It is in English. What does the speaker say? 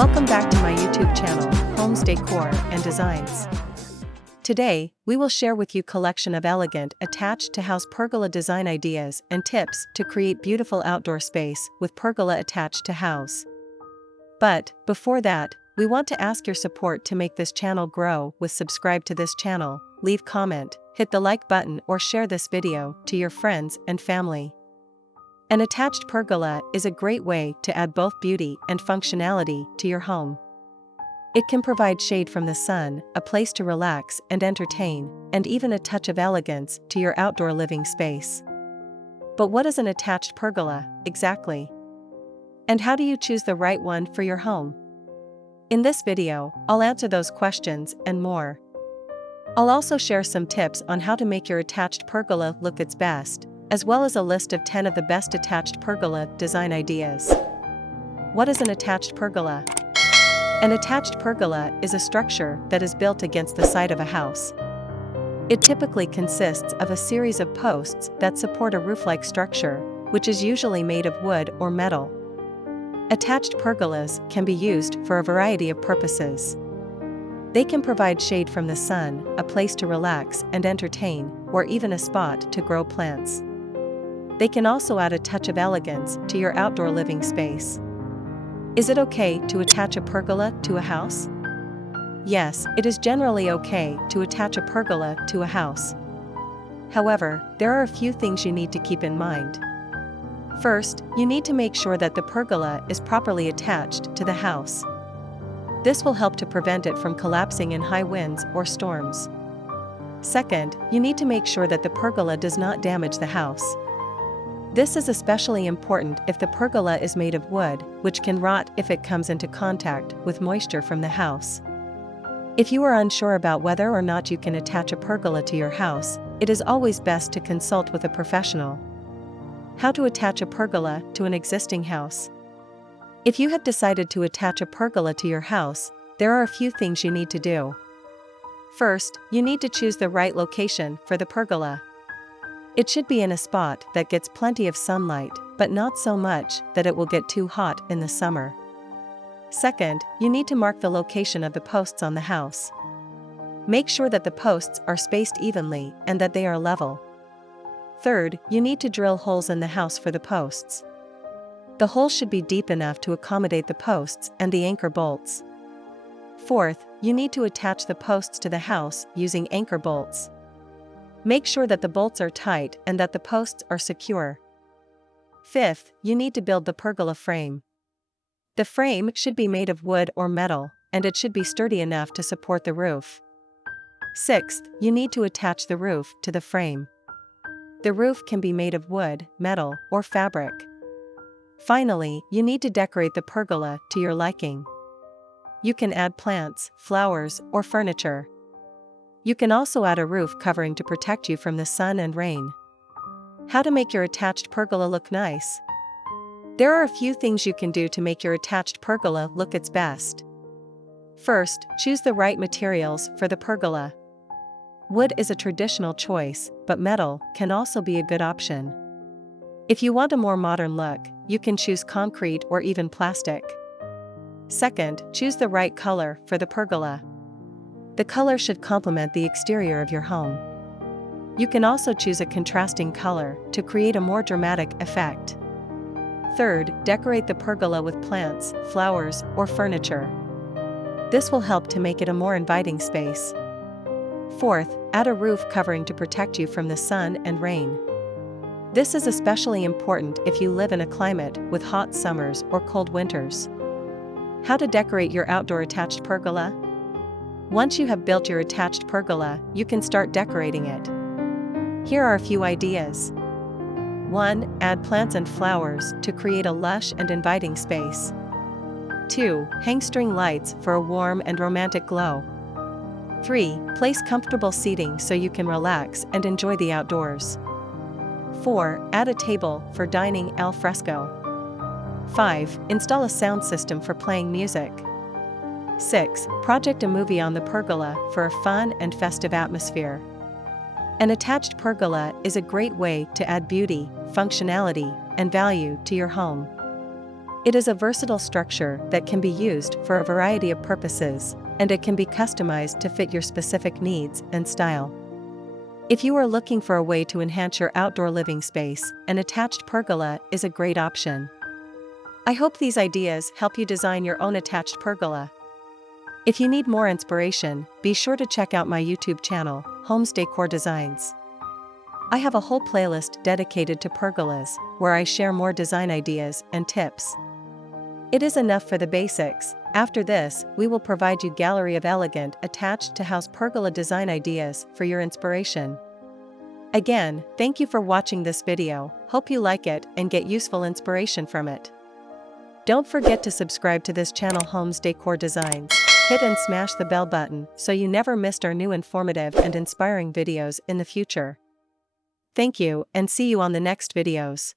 Welcome back to my YouTube channel, Homes Decor and Designs. Today, we will share with you collection of elegant attached to house pergola design ideas and tips to create beautiful outdoor space with pergola attached to house. But, before that, we want to ask your support to make this channel grow with subscribe to this channel, leave comment, hit the like button or share this video to your friends and family. An attached pergola is a great way to add both beauty and functionality to your home. It can provide shade from the sun, a place to relax and entertain, and even a touch of elegance to your outdoor living space. But what is an attached pergola, exactly? And how do you choose the right one for your home? In this video, I'll answer those questions and more. I'll also share some tips on how to make your attached pergola look its best, as well as a list of 10 of the best attached pergola design ideas. What is an attached pergola? An attached pergola is a structure that is built against the side of a house. It typically consists of a series of posts that support a roof-like structure, which is usually made of wood or metal. Attached pergolas can be used for a variety of purposes. They can provide shade from the sun, a place to relax and entertain, or even a spot to grow plants. They can also add a touch of elegance to your outdoor living space. Is it okay to attach a pergola to a house? Yes, it is generally okay to attach a pergola to a house. However, there are a few things you need to keep in mind. First, you need to make sure that the pergola is properly attached to the house. This will help to prevent it from collapsing in high winds or storms. Second, you need to make sure that the pergola does not damage the house. This is especially important if the pergola is made of wood, which can rot if it comes into contact with moisture from the house. If you are unsure about whether or not you can attach a pergola to your house, it is always best to consult with a professional. How to attach a pergola to an existing house? If you have decided to attach a pergola to your house, there are a few things you need to do. First, you need to choose the right location for the pergola. It should be in a spot that gets plenty of sunlight, but not so much that it will get too hot in the summer. Second, you need to mark the location of the posts on the house. Make sure that the posts are spaced evenly and that they are level. Third, you need to drill holes in the house for the posts. The holes should be deep enough to accommodate the posts and the anchor bolts. Fourth, you need to attach the posts to the house using anchor bolts. Make sure that the bolts are tight and that the posts are secure. Fifth, you need to build the pergola frame. The frame should be made of wood or metal, and it should be sturdy enough to support the roof. Sixth, you need to attach the roof to the frame. The roof can be made of wood, metal, or fabric. Finally, you need to decorate the pergola to your liking. You can add plants, flowers, or furniture. You can also add a roof covering to protect you from the sun and rain. How to make your attached pergola look nice? There are a few things you can do to make your attached pergola look its best. First, choose the right materials for the pergola. Wood is a traditional choice, but metal can also be a good option. If you want a more modern look, you can choose concrete or even plastic. Second, choose the right color for the pergola. The color should complement the exterior of your home. You can also choose a contrasting color to create a more dramatic effect. Third, decorate the pergola with plants, flowers, or furniture. This will help to make it a more inviting space. Fourth, add a roof covering to protect you from the sun and rain. This is especially important if you live in a climate with hot summers or cold winters. How to decorate your outdoor attached pergola? Once you have built your attached pergola, you can start decorating it. Here are a few ideas. 1. Add plants and flowers to create a lush and inviting space. 2. Hang string lights for a warm and romantic glow. 3. Place comfortable seating so you can relax and enjoy the outdoors. 4. Add a table for dining al fresco. 5. Install a sound system for playing music. 6. Project a movie on the pergola for a fun and festive atmosphere. An attached pergola is a great way to add beauty, functionality, and value to your home. It is a versatile structure that can be used for a variety of purposes, and it can be customized to fit your specific needs and style. If you are looking for a way to enhance your outdoor living space, an attached pergola is a great option. I hope these ideas help you design your own attached pergola. If you need more inspiration, be sure to check out my YouTube channel, Homes Decor Designs. I have a whole playlist dedicated to pergolas, where I share more design ideas and tips. It is enough for the basics. After this, we will provide you gallery of elegant attached to house pergola design ideas for your inspiration. Again, thank you for watching this video. Hope you like it and get useful inspiration from it. Don't forget to subscribe to this channel, Homes Decor Designs. Hit and smash the bell button so you never missed our new informative and inspiring videos in the future. Thank you, and see you on the next videos.